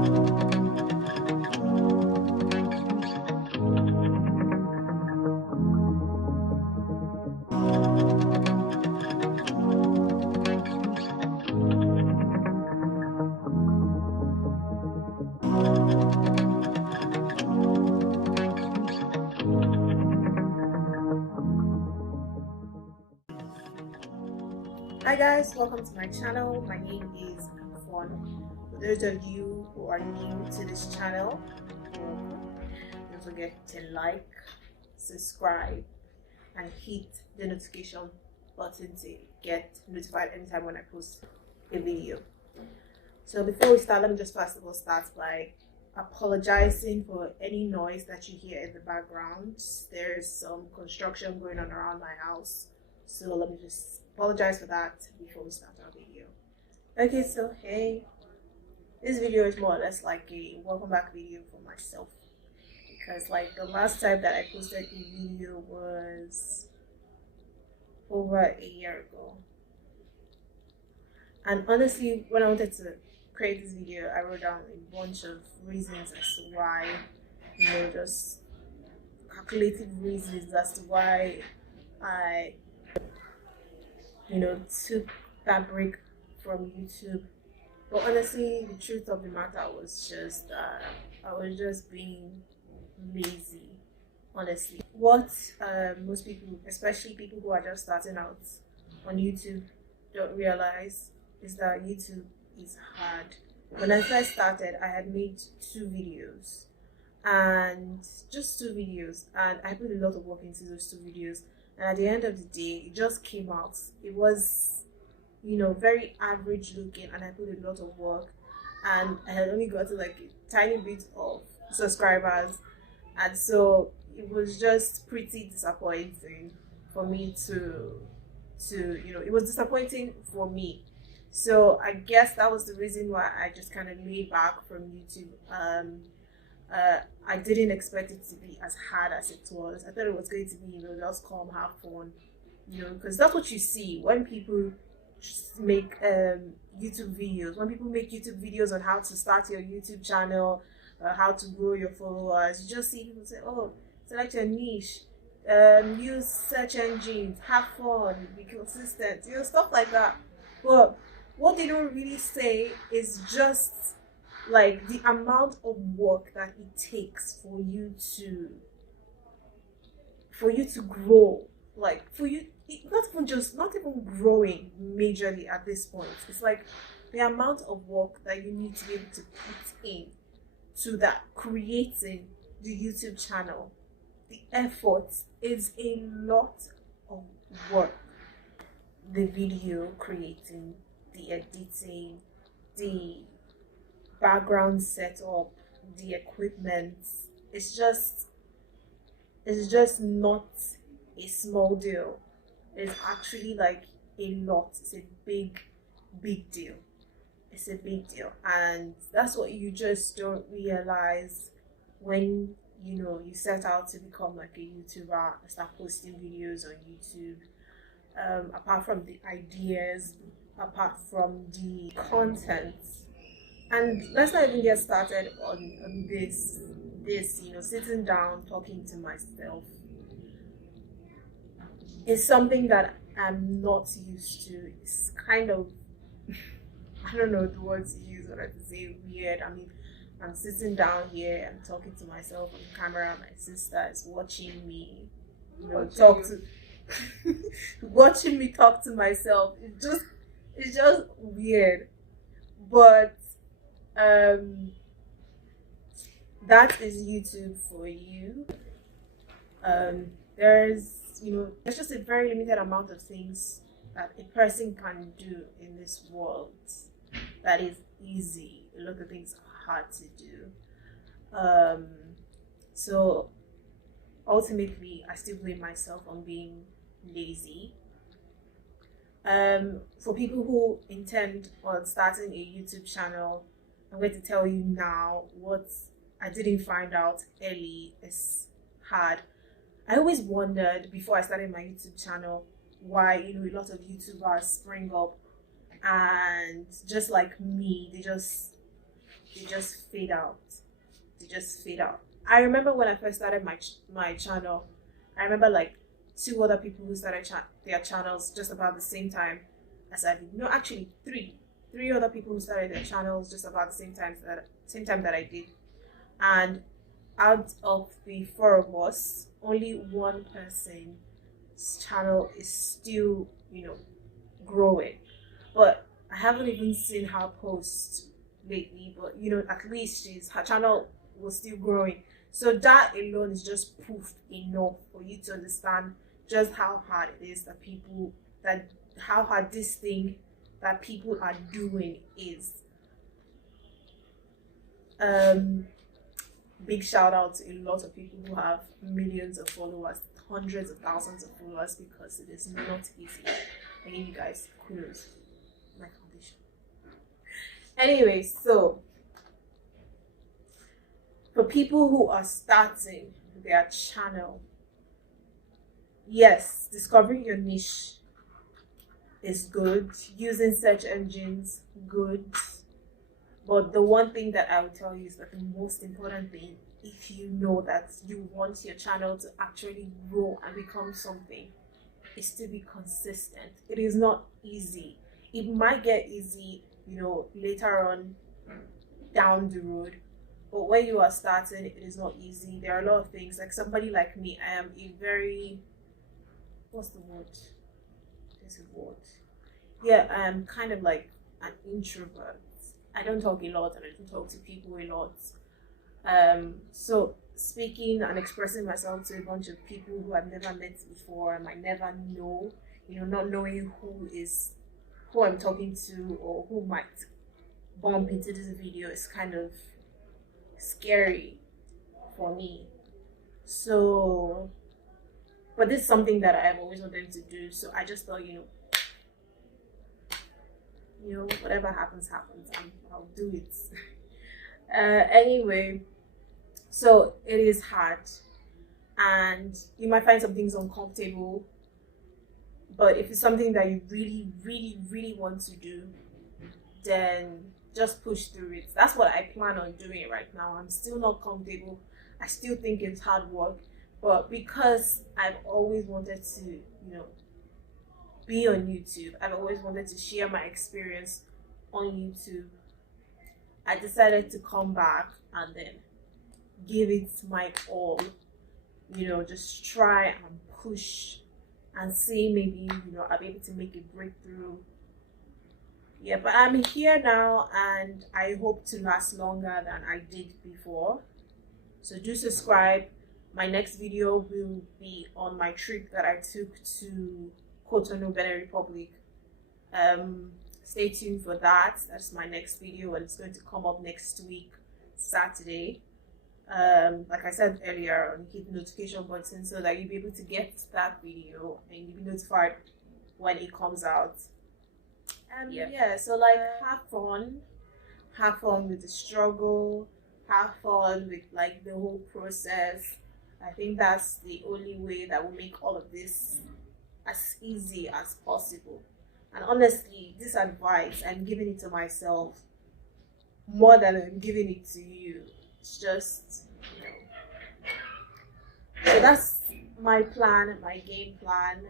Hi guys, welcome to my channel. My name is Fun. For those of you who are new to this channel, don't forget to like, subscribe, and hit the notification button to get notified anytime when I post a video. So before we start, let me just first of all start by apologizing for any noise that you hear in the background. There's some construction going on around my house, so let me just apologize for that before we start our video. Okay, so hey, this video is more or less like a welcome back video for myself, because like the last time that I posted a video was over a year ago, and honestly when I wanted to create this video I wrote down a bunch of reasons as to why, just calculated reasons as to why I took that break from YouTube. But honestly, the truth of the matter was just I was just being lazy, honestly. What most people, especially people who are just starting out on YouTube, don't realize is that YouTube is hard. When I first started, I had made 2 videos, and just 2 videos, and I put a lot of work into those 2 videos. And at the end of the day, it just came out. It was, very average looking, and I put a lot of work, and I had only gotten like a tiny bit of subscribers, and so it was just pretty disappointing for me to it was disappointing for me. So I guess that was the reason why I just kind of laid back from YouTube. I didn't expect it to be as hard as it was. I thought it was going to be, just come, have fun, because that's what you see when people make YouTube videos. When people make YouTube videos on how to start your YouTube channel, how to grow your followers, you just see people say, oh, select your niche, use search engines, have fun, be consistent, stuff like that. But what they don't really say is just like the amount of work that it takes for you to grow, like for you not even growing majorly at this point. It's like the amount of work that you need to be able to put in to that creating the YouTube channel. The effort is a lot of work. The video creating, the editing, the background setup, the equipment, it's just not a small deal. It's actually like a lot. It's a big deal. It's a big deal, and that's what you just don't realize when you set out to become like a YouTuber, start posting videos on YouTube. Apart from the ideas, apart from the content. And let's not even get started on this, sitting down, talking to myself. It's something that I'm not used to. It's kind of, I don't know the words to use or to say, weird. I mean, I'm sitting down here, I'm talking to myself on the camera, my sister is watching me, talk to, watching me talk to myself. It's just weird. But that is YouTube for you. There's just a very limited amount of things that a person can do in this world that is easy. A lot of things are hard to do. So ultimately I still blame myself on being lazy. For people who intend on starting a YouTube channel, I'm going to tell you now what I didn't find out early is hard. I always wondered before I started my YouTube channel why a lot of YouTubers spring up and just like me, they just they just fade out. They just fade out. I remember when I first started my channel, I remember like two other people who started their channels just about the same time as I did. No, actually three other people who started their channels just about the same time that I did. And out of the four of us, only one person's channel is still, growing. But I haven't even seen her post lately, but at least her channel was still growing. So that alone is just proof enough for you to understand just how hard it is how hard this thing that people are doing is. Big shout out to a lot of people who have millions of followers, hundreds of thousands of followers, because it is not easy. I give you guys kudos. My foundation. Anyway, so for people who are starting their channel, yes, discovering your niche is good. Using search engines, good. But the one thing that I will tell you is that the most important thing, if you know that you want your channel to actually grow and become something, is to be consistent. It is not easy. It might get easy, later on down the road. But when you are starting, it is not easy. There are a lot of things. Like somebody like me, I am a very, what's the word? There's a word. Yeah, I am kind of like an introvert. I don't talk a lot and I don't talk to people a lot. So speaking and expressing myself to a bunch of people who I've never met before, I might never know, not knowing who I'm talking to or who might bump into this video is kind of scary for me. So, but this is something that I've always wanted to do. So I just thought, whatever happens, I'll do it. Anyway, so it is hard and you might find some things uncomfortable, but if it's something that you really, really, really want to do, then just push through it. That's what I plan on doing right now. I'm still not comfortable. I still think it's hard work, but because I've always wanted to, be on YouTube, I've always wanted to share my experience on YouTube, I decided to come back and then give it my all, just try and push and see maybe, I'll be able to make a breakthrough. Yeah, but I'm here now and I hope to last longer than I did before. So do subscribe. My next video will be on my trip that I took to Cotonou, Benin Republic. Stay tuned for that. That's my next video and it's going to come up next week, Saturday. Like I said earlier, hit the notification button so that you'll be able to get that video and you'll be notified when it comes out. And yeah, so like have fun with the struggle, have fun with like the whole process. I think that's the only way that will make all of this as easy as possible. And honestly, this advice, I'm giving it to myself more than I'm giving it to you. It's just, So that's my plan, my game plan,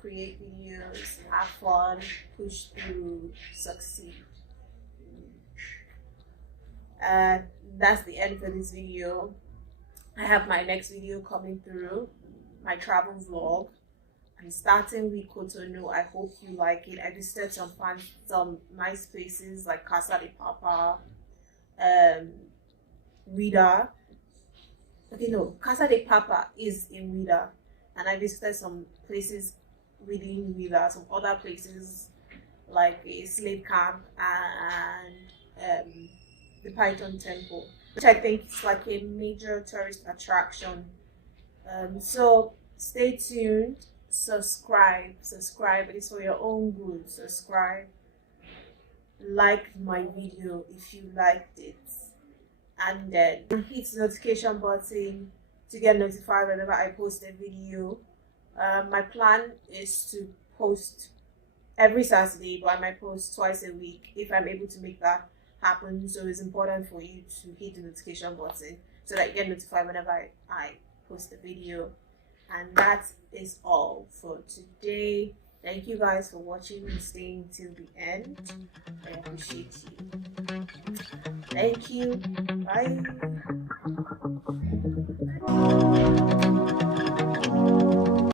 create videos, have fun, push through, succeed. That's the end for this video. I have my next video coming through, my travel vlog. I'm starting with Cotonou. I hope you like it. I visited some nice places like Casa de Papa, Ouida. Okay, no, Casa de Papa is in Ouida, and I visited some places within Ouida, some other places like a slave camp and the Python Temple, which I think is like a major tourist attraction. So stay tuned. Subscribe. It is for your own good. Subscribe, like my video if you liked it, and then hit the notification button to get notified whenever I post a video. My plan is to post every Saturday, but I might post twice a week if I'm able to make that happen. So it's important for you to hit the notification button so that you get notified whenever I post a video. And that is all for today. Thank you guys for watching and staying till the end. I appreciate you. Thank you. Bye.